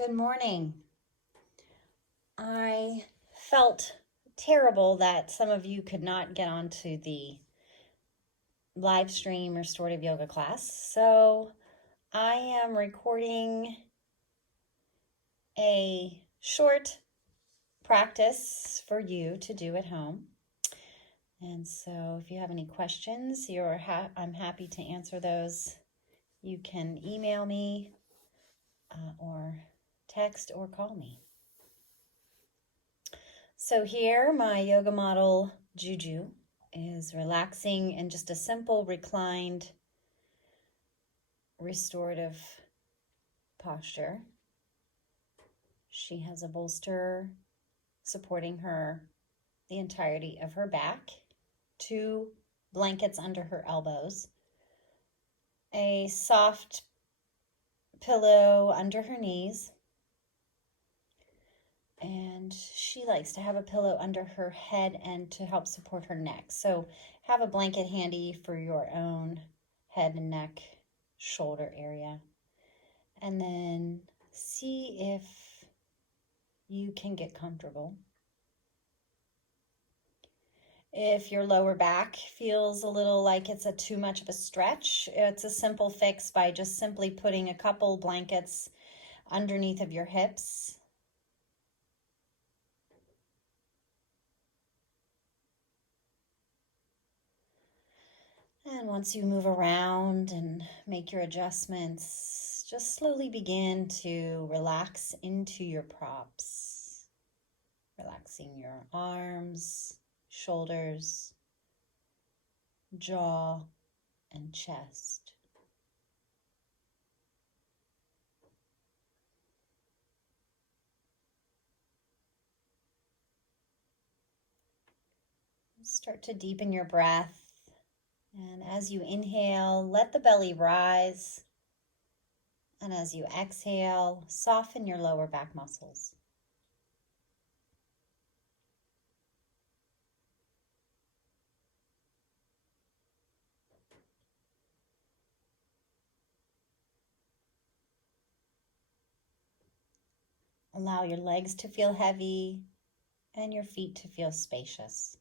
Good morning. I felt terrible that some of you could not get onto the live stream restorative yoga class. So I am recording a short practice for you to do at home. And so if you have any questions, I'm happy to answer those. You can email me or text or call me. So here, my yoga model, Juju, is relaxing in just a simple reclined restorative posture. She has a bolster supporting her, the entirety of her back, 2 blankets under her elbows, a soft pillow under her knees, and she likes to have a pillow under her head and to help support her neck. So have a blanket handy for your own head and neck, shoulder area. And then see if you can get comfortable. If your lower back feels a little like it's too much of a stretch, it's a simple fix by just simply putting a couple blankets underneath of your hips. And once you move around and make your adjustments, just slowly begin to relax into your props. Relaxing your arms, shoulders, jaw, and chest. Start to deepen your breath. And as you inhale, let the belly rise. And as you exhale, soften your lower back muscles. Allow your legs to feel heavy and your feet to feel spacious.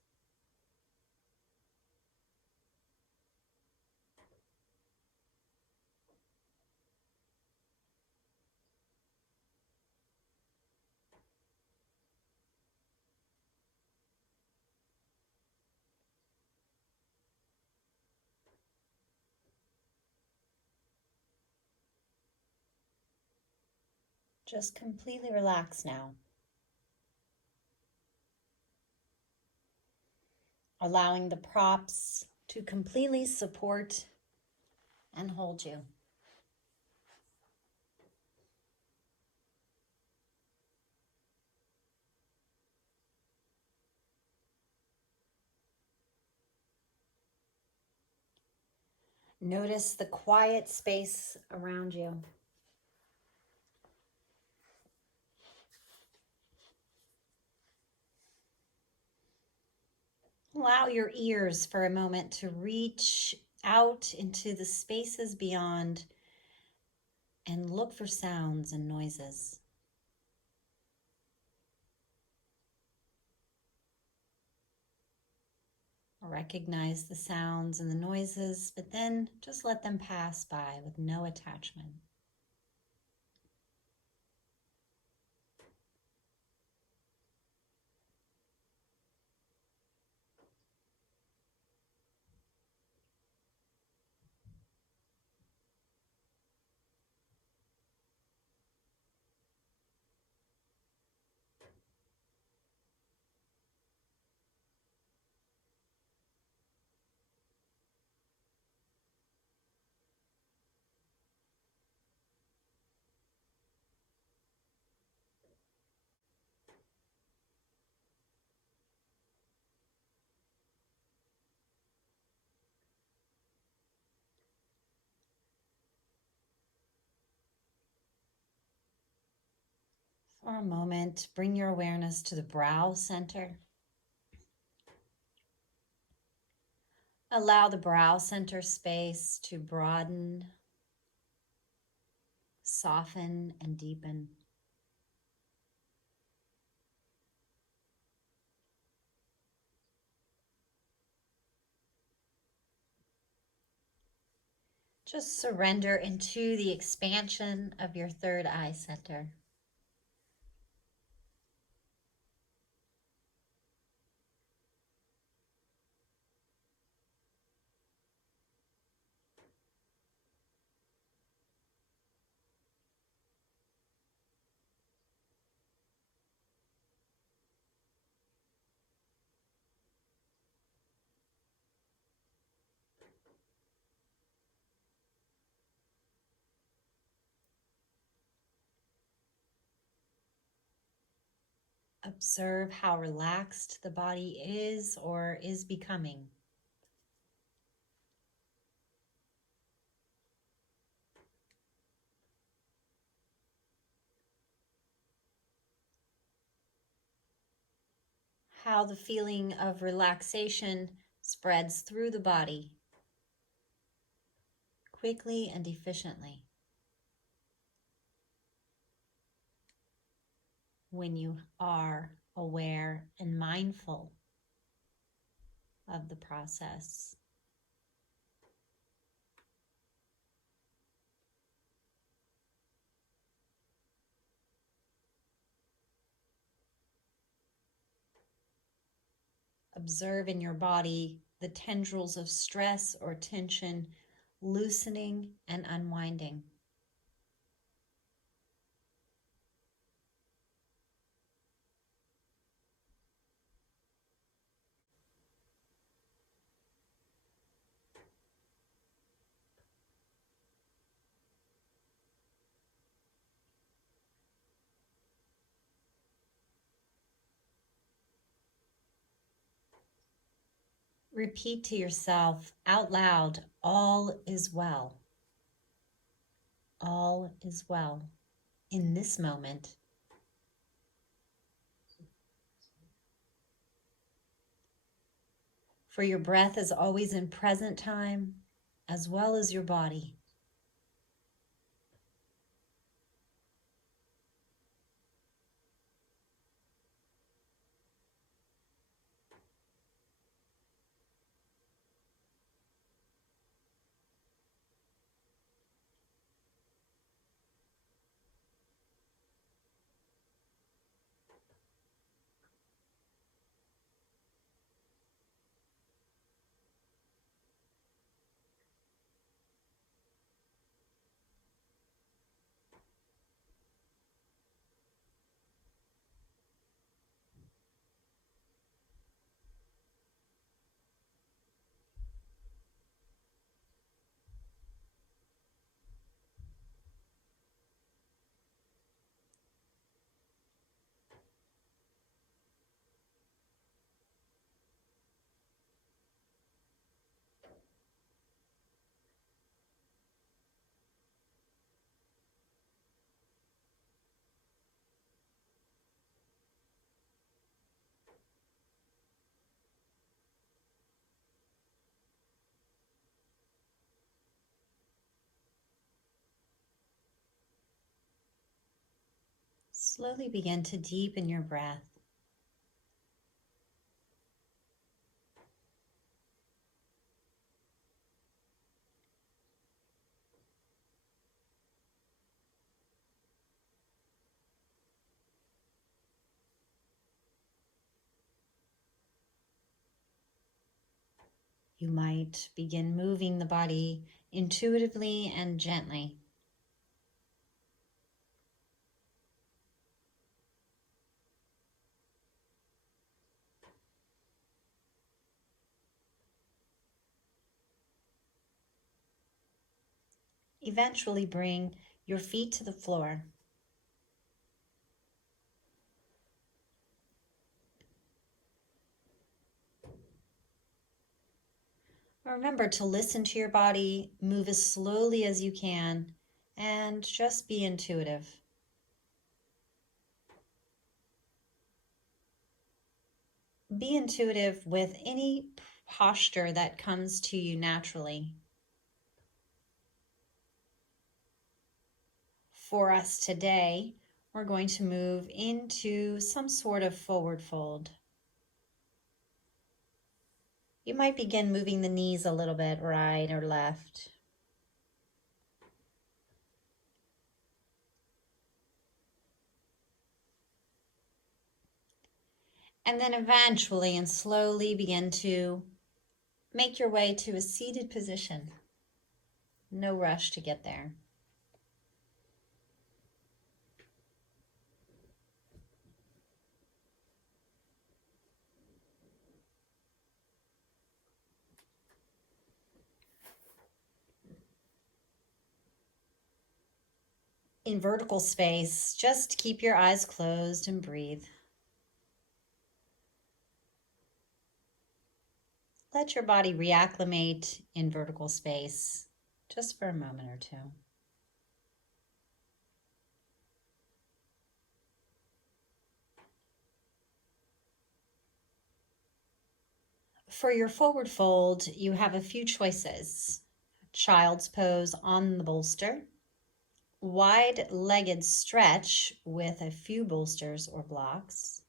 Just completely relax now. Allowing the props to completely support and hold you. Notice the quiet space around you. Allow your ears for a moment to reach out into the spaces beyond and look for sounds and noises. Recognize the sounds and the noises, but then just let them pass by with no attachment. For a moment, bring your awareness to the brow center. Allow the brow center space to broaden, soften, and deepen. Just surrender into the expansion of your third eye center. Observe how relaxed the body is or is becoming. How the feeling of relaxation spreads through the body quickly and efficiently when you are aware and mindful of the process. Observe in your body the tendrils of stress or tension loosening and unwinding. Repeat to yourself out loud, all is well. All is well in this moment. For your breath is always in present time as well as your body. Slowly begin to deepen your breath. You might begin moving the body intuitively and gently. Eventually bring your feet to the floor. Remember to listen to your body, move as slowly as you can, and just be intuitive. Be intuitive with any posture that comes to you naturally. For us today, we're going to move into some sort of forward fold. You might begin moving the knees a little bit right or left. And then eventually and slowly begin to make your way to a seated position. No rush to get there. In vertical space, just keep your eyes closed and breathe. Let your body reacclimate in vertical space just for a moment or two. For your forward fold, you have a few choices. Child's pose on the bolster, wide-legged stretch with a few bolsters or blocks,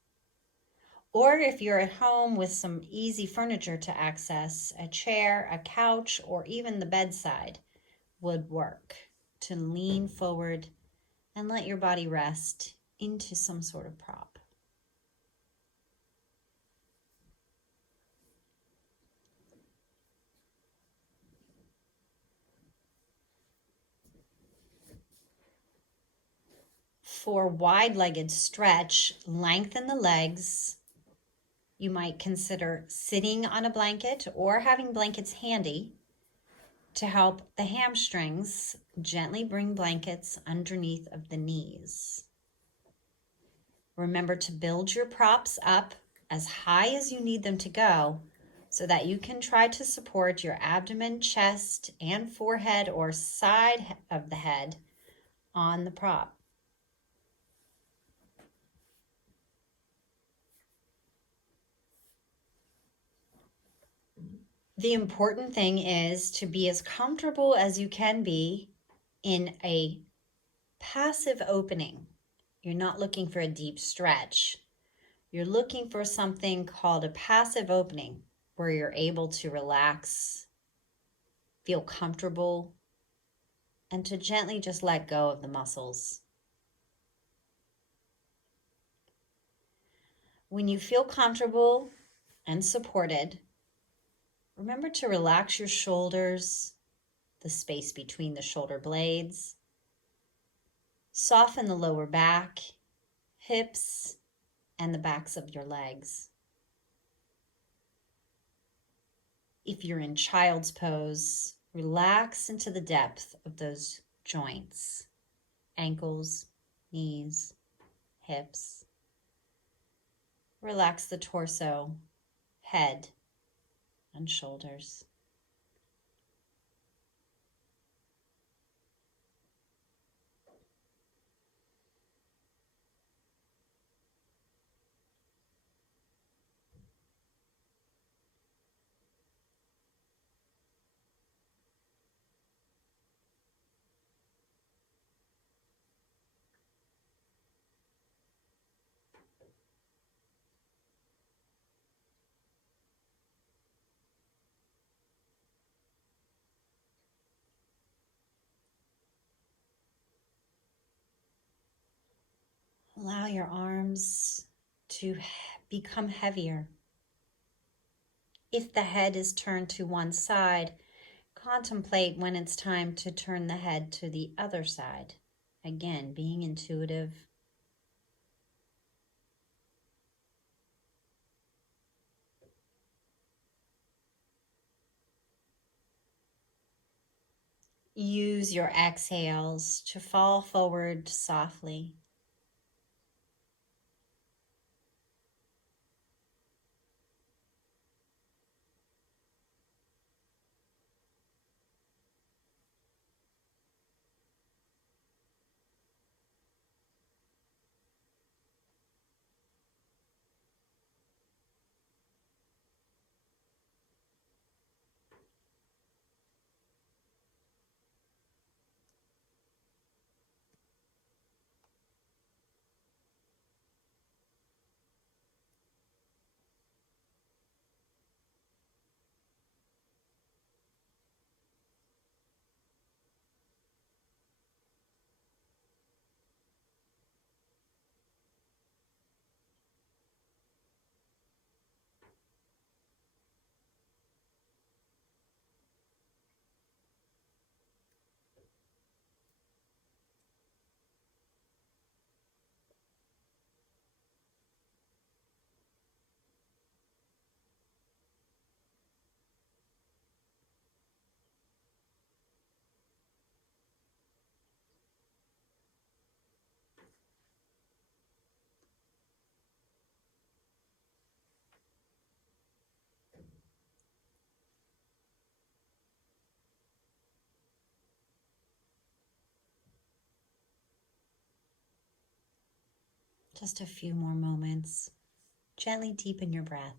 or if you're at home with some easy furniture to access, a chair, a couch, or even the bedside would work to lean forward and let your body rest into some sort of prop. For wide-legged stretch, lengthen the legs. You might consider sitting on a blanket or having blankets handy to help the hamstrings. Gently bring blankets underneath of the knees. Remember to build your props up as high as you need them to go so that you can try to support your abdomen, chest, and forehead or side of the head on the prop. The important thing is to be as comfortable as you can be in a passive opening. You're not looking for a deep stretch. You're looking for something called a passive opening where you're able to relax, feel comfortable, and to gently just let go of the muscles. When you feel comfortable and supported, remember to relax your shoulders, the space between the shoulder blades. Soften the lower back, hips, and the backs of your legs. If you're in child's pose, relax into the depth of those joints, ankles, knees, hips. Relax the torso, head, and shoulders. Allow your arms to become heavier. If the head is turned to one side, contemplate when it's time to turn the head to the other side. Again, being intuitive. Use your exhales to fall forward softly. Just a few more moments. Gently deepen your breath.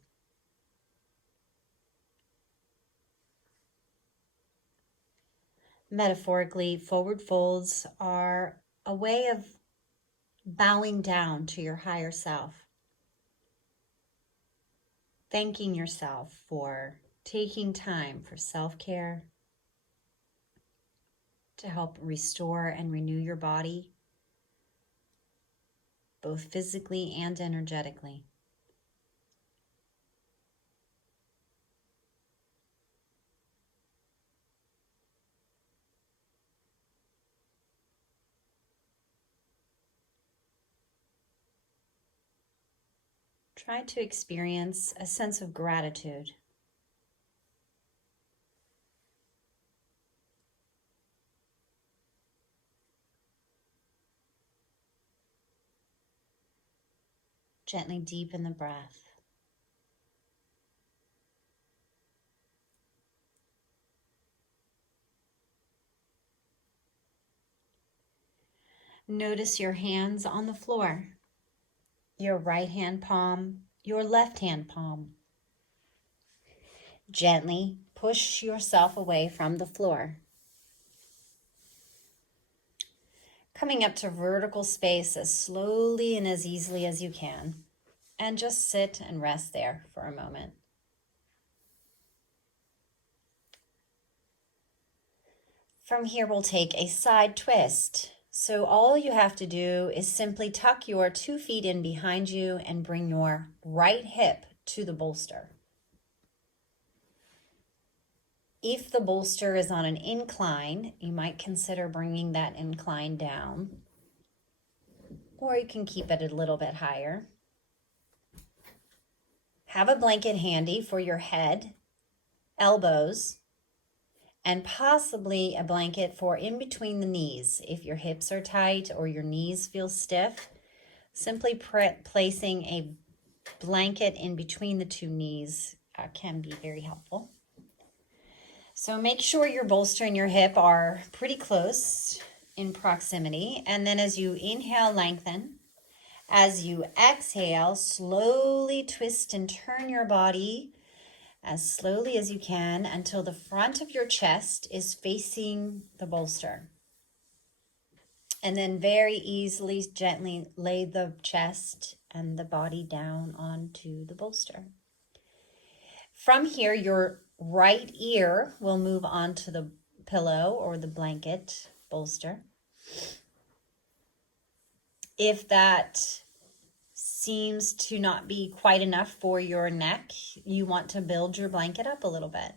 Metaphorically, forward folds are a way of bowing down to your higher self, thanking yourself for taking time for self-care to help restore and renew your body, both physically and energetically. Try to experience a sense of gratitude. Gently deepen the breath. Notice your hands on the floor, your right hand palm, your left hand palm. Gently push yourself away from the floor. Coming up to vertical space as slowly and as easily as you can. And just sit and rest there for a moment. From here, we'll take a side twist. So all you have to do is simply tuck your 2 feet in behind you and bring your right hip to the bolster. If the bolster is on an incline, you might consider bringing that incline down, or you can keep it a little bit higher. Have a blanket handy for your head, elbows, and possibly a blanket for in between the knees. If your hips are tight or your knees feel stiff, simply placing a blanket in between the 2 knees can be very helpful. So make sure your bolster and your hip are pretty close in proximity. And then as you inhale, lengthen. As you exhale, slowly twist and turn your body as slowly as you can until the front of your chest is facing the bolster. And then very easily, gently lay the chest and the body down onto the bolster. From here, your right ear will move onto the pillow or the blanket bolster. If that seems to not be quite enough for your neck, you want to build your blanket up a little bit.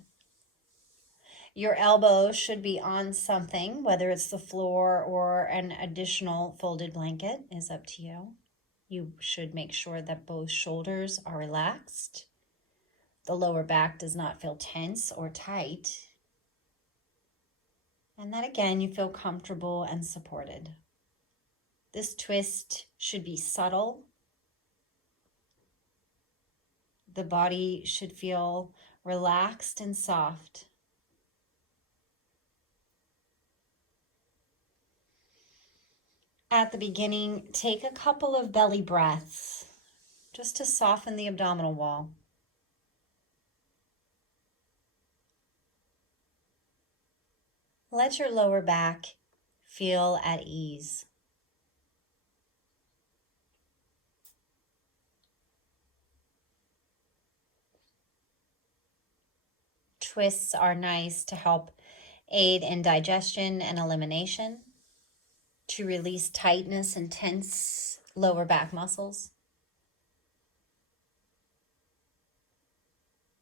Your elbow should be on something, whether it's the floor or an additional folded blanket is up to you. You should make sure that both shoulders are relaxed. The lower back does not feel tense or tight. And that again, you feel comfortable and supported. This twist should be subtle. The body should feel relaxed and soft. At the beginning, take a couple of belly breaths just to soften the abdominal wall. Let your lower back feel at ease. Twists are nice to help aid in digestion and elimination, to release tightness and tense lower back muscles.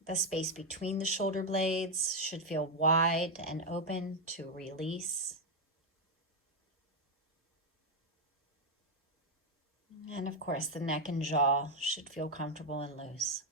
The space between the shoulder blades should feel wide and open to release. And of course, the neck and jaw should feel comfortable and loose.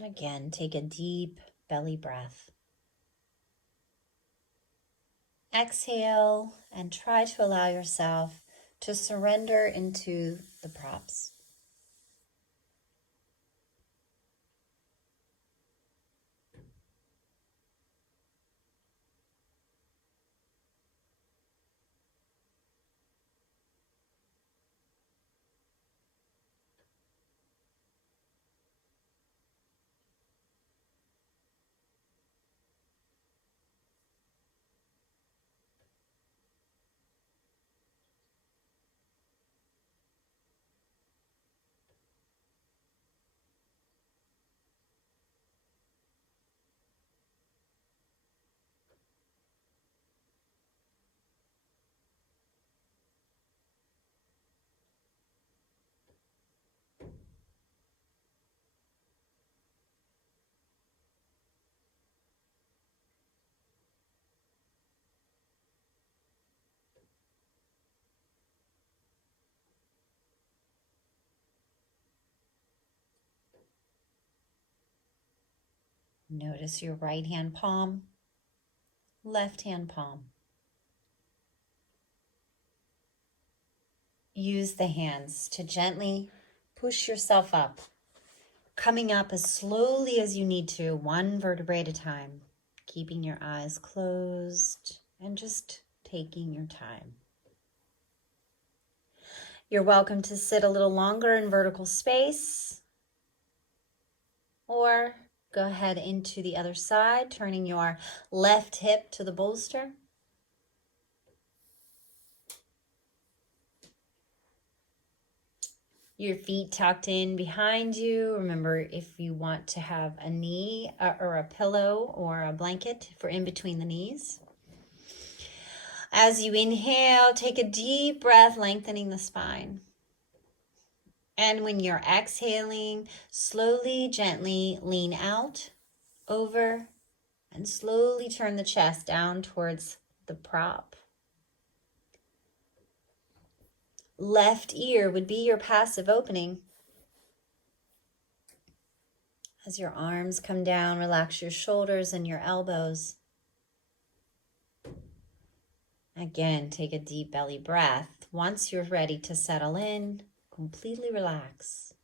Again, take a deep belly breath. Exhale and try to allow yourself to surrender into the props. Notice your right hand palm, left hand palm. Use the hands to gently push yourself up, coming up as slowly as you need to, one vertebrae at a time, keeping your eyes closed and just taking your time. You're welcome to sit a little longer in vertical space, or go ahead into the other side, turning your left hip to the bolster. Your feet tucked in behind you. Remember, if you want to have a knee or a pillow or a blanket for in between the knees. As you inhale, take a deep breath, lengthening the spine. And when you're exhaling, slowly, gently lean out, over, and slowly turn the chest down towards the prop. Left ear would be your passive opening. As your arms come down, relax your shoulders and your elbows. Again, take a deep belly breath. Once you're ready to settle in, completely relax.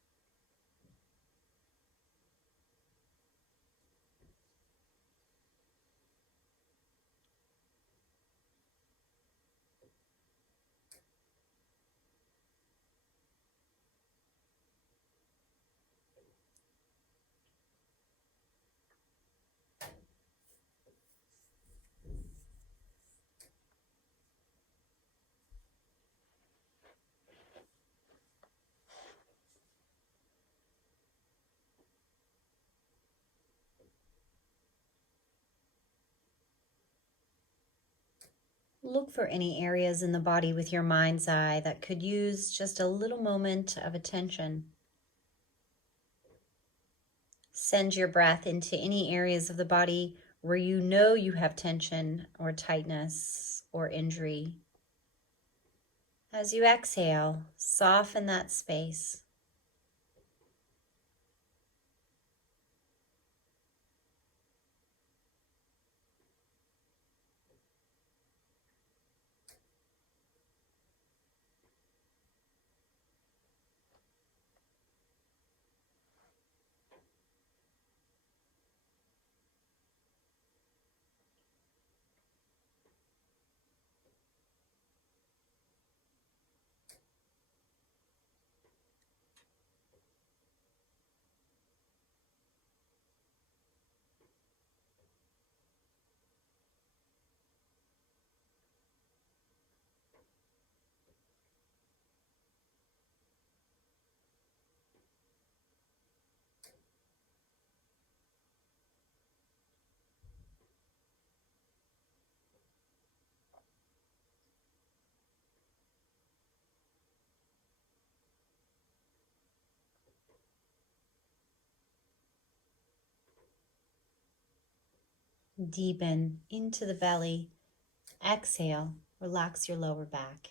Look for any areas in the body with your mind's eye that could use just a little moment of attention. Send your breath into any areas of the body where you know you have tension or tightness or injury. As you exhale, soften that space. Deepen into the belly. Exhale, relax your lower back.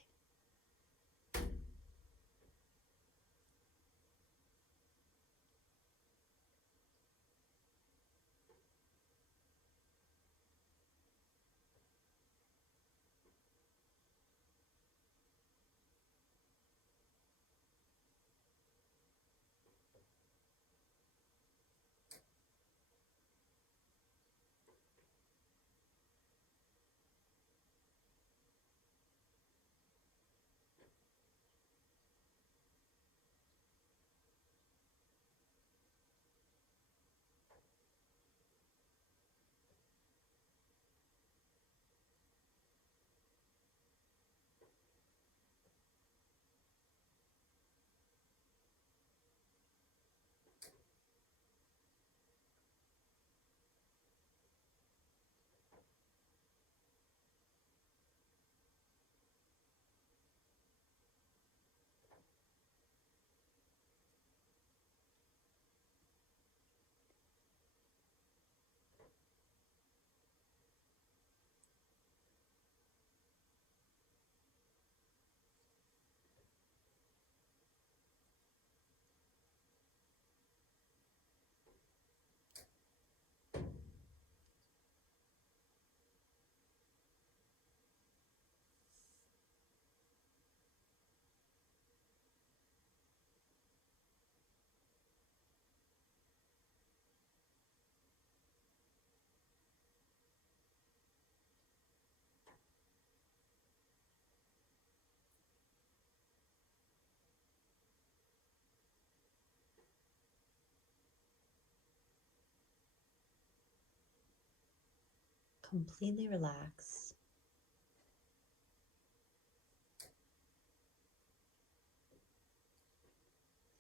Completely relax.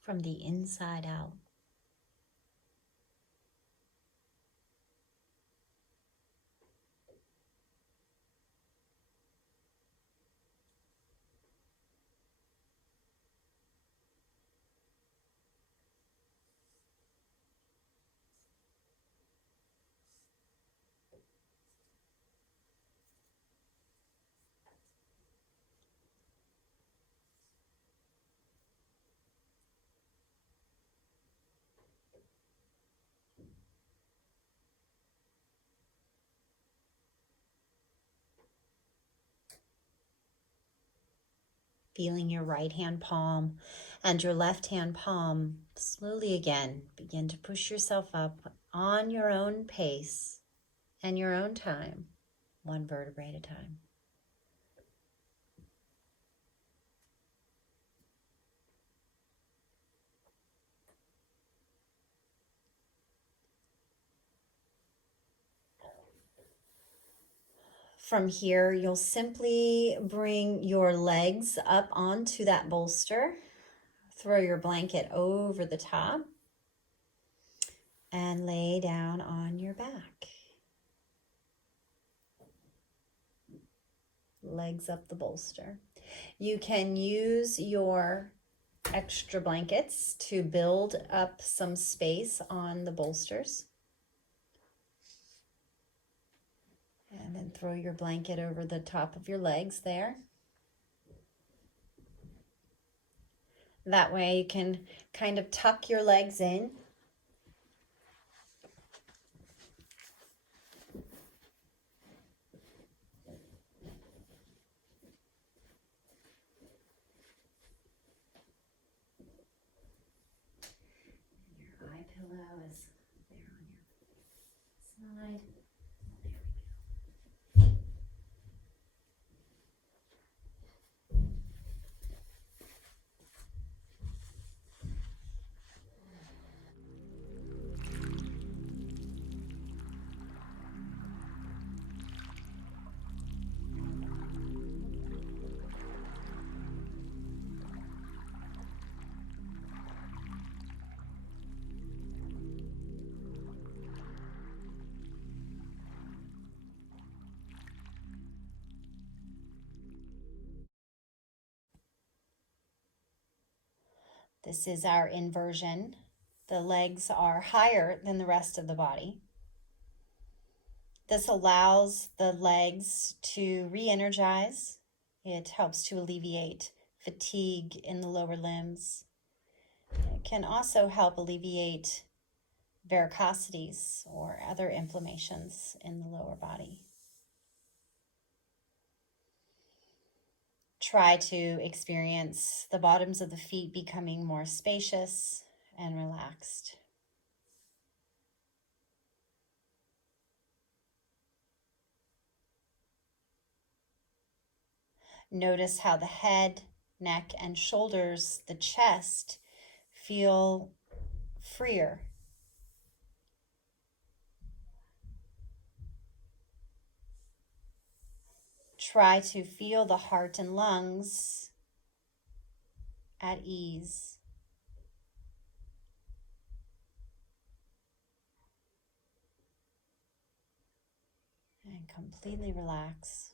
From the inside out. Feeling your right hand palm and your left hand palm slowly again begin to push yourself up on your own pace and your own time, one vertebrae at a time. From here, you'll simply bring your legs up onto that bolster, throw your blanket over the top, and lay down on your back. Legs up the bolster. You can use your extra blankets to build up some space on the bolsters. And then throw your blanket over the top of your legs there. That way you can kind of tuck your legs in. Your eye pillow is there on your side. This is our inversion. The legs are higher than the rest of the body. This allows the legs to re-energize. It helps to alleviate fatigue in the lower limbs. It can also help alleviate varicosities or other inflammations in the lower body. Try to experience the bottoms of the feet becoming more spacious and relaxed. Notice how the head, neck, and shoulders, the chest, feel freer. Try to feel the heart and lungs at ease. And completely relax.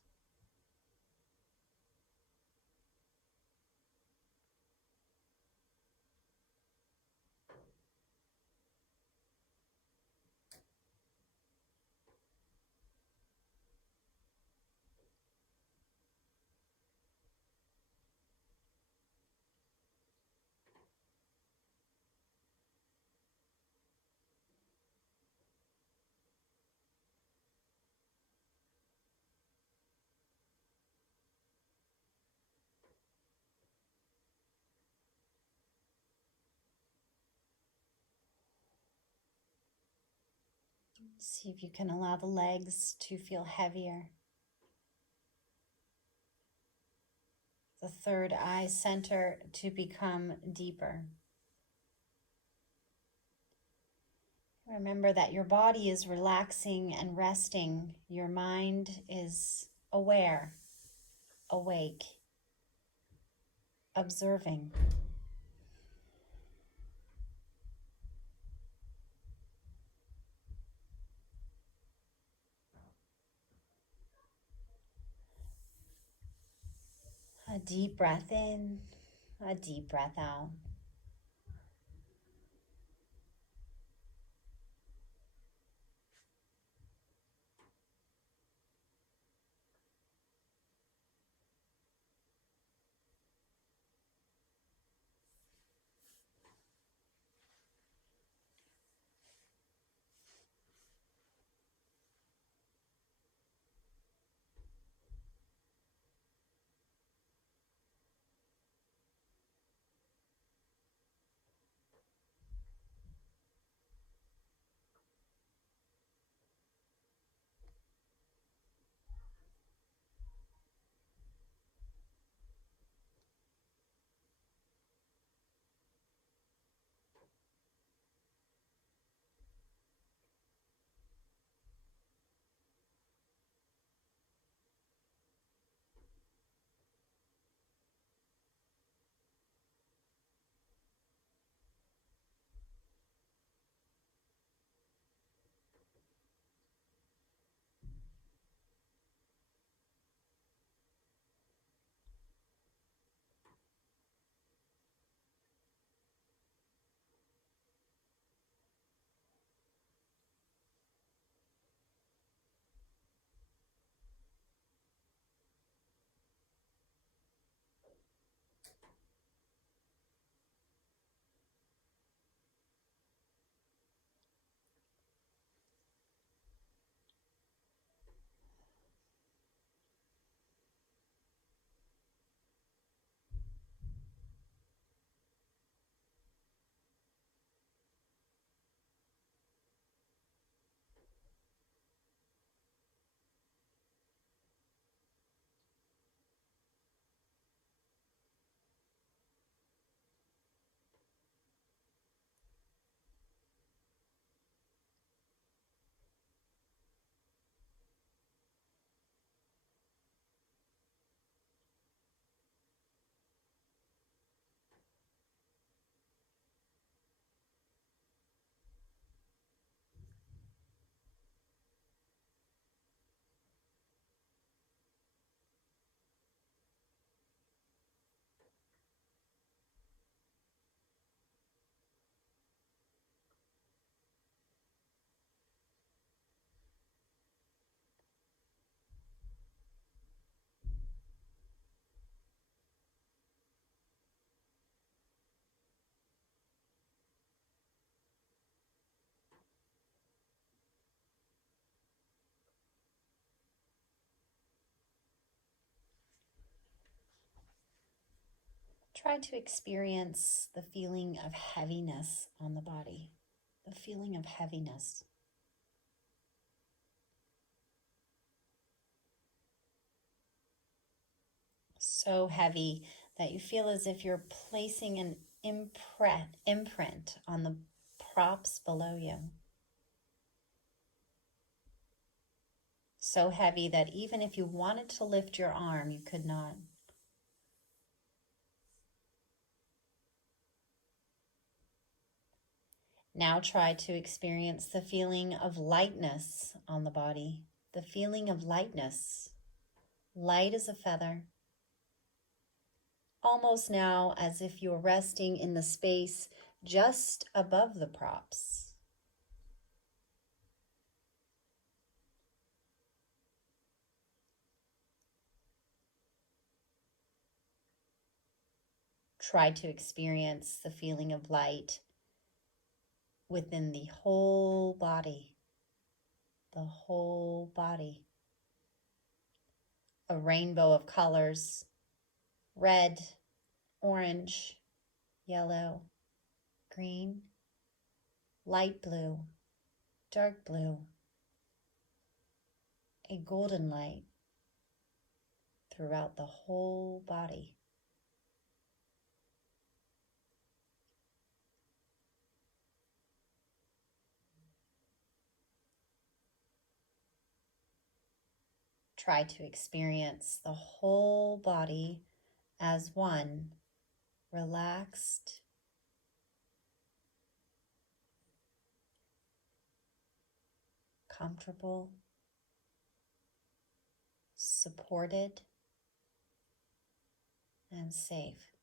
See if you can allow the legs to feel heavier. The third eye center to become deeper. Remember that your body is relaxing and resting. Your mind is aware, awake, observing. A deep breath in, a deep breath out. Try to experience the feeling of heaviness on the body, the feeling of heaviness. So heavy that you feel as if you're placing an imprint on the props below you. So heavy that even if you wanted to lift your arm, you could not. Now try to experience the feeling of lightness on the body, the feeling of lightness, light as a feather. Almost now as if you're resting in the space just above the props. Try to experience the feeling of light within the whole body, the whole body. A rainbow of colors, red, orange, yellow, green, light blue, dark blue, a golden light throughout the whole body. Try to experience the whole body as one, relaxed, comfortable, supported, and safe.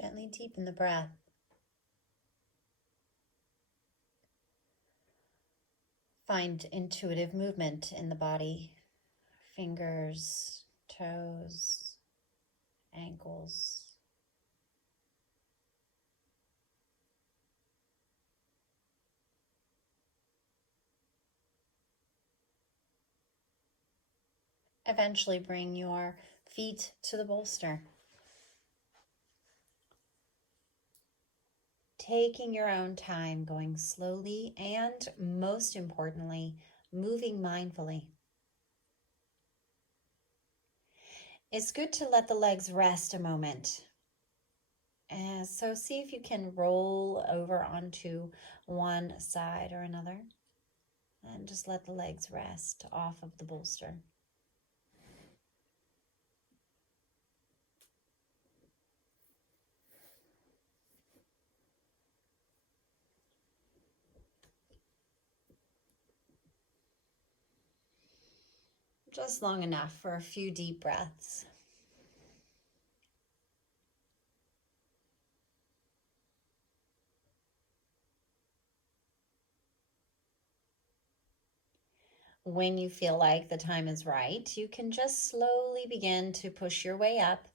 Gently deepen the breath. Find intuitive movement in the body, fingers, toes, ankles. Eventually bring your feet to the bolster. Taking your own time, going slowly, and most importantly, moving mindfully. It's good to let the legs rest a moment. And so see if you can roll over onto one side or another. And just let the legs rest off of the bolster. Just long enough for a few deep breaths. When you feel like the time is right, you can just slowly begin to push your way up,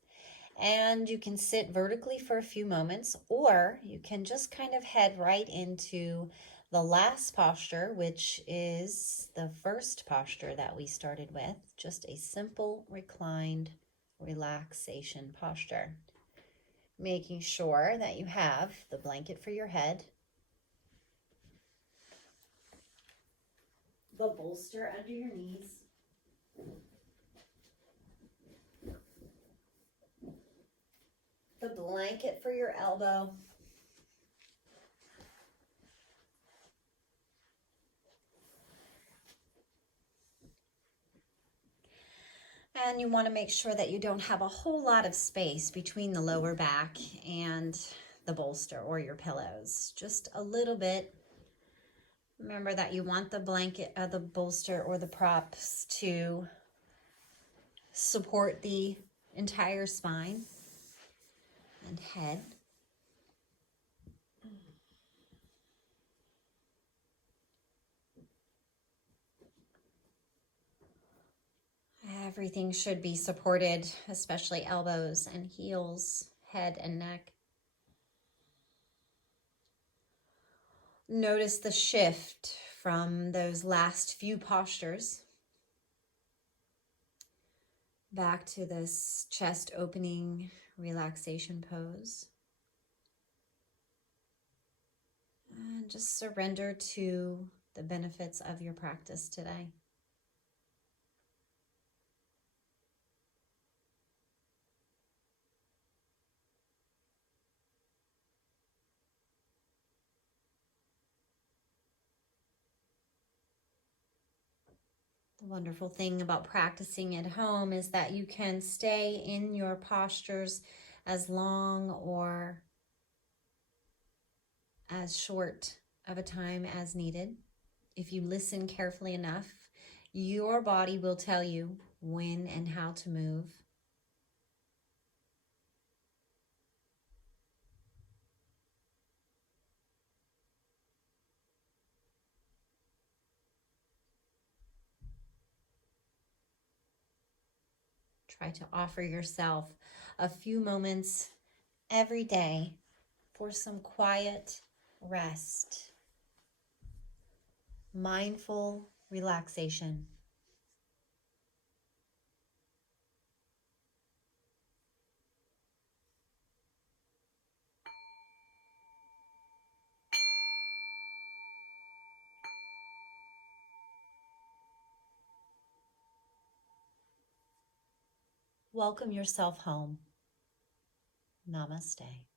and you can sit vertically for a few moments, or you can just kind of head right into the last posture, which is the first posture that we started with, just a simple reclined relaxation posture. Making sure that you have the blanket for your head, the bolster under your knees, the blanket for your elbow, and you want to make sure that you don't have a whole lot of space between the lower back and the bolster or your pillows. Just a little bit. Remember that you want the blanket, the bolster or the props to support the entire spine and head. Everything should be supported, especially elbows and heels, head and neck. Notice the shift from those last few postures back to this chest opening relaxation pose. And just surrender to the benefits of your practice today. The wonderful thing about practicing at home is that you can stay in your postures as long or as short of a time as needed. If you listen carefully enough, your body will tell you when and how to move. Try to offer yourself a few moments every day for some quiet rest, mindful relaxation. Welcome yourself home. Namaste.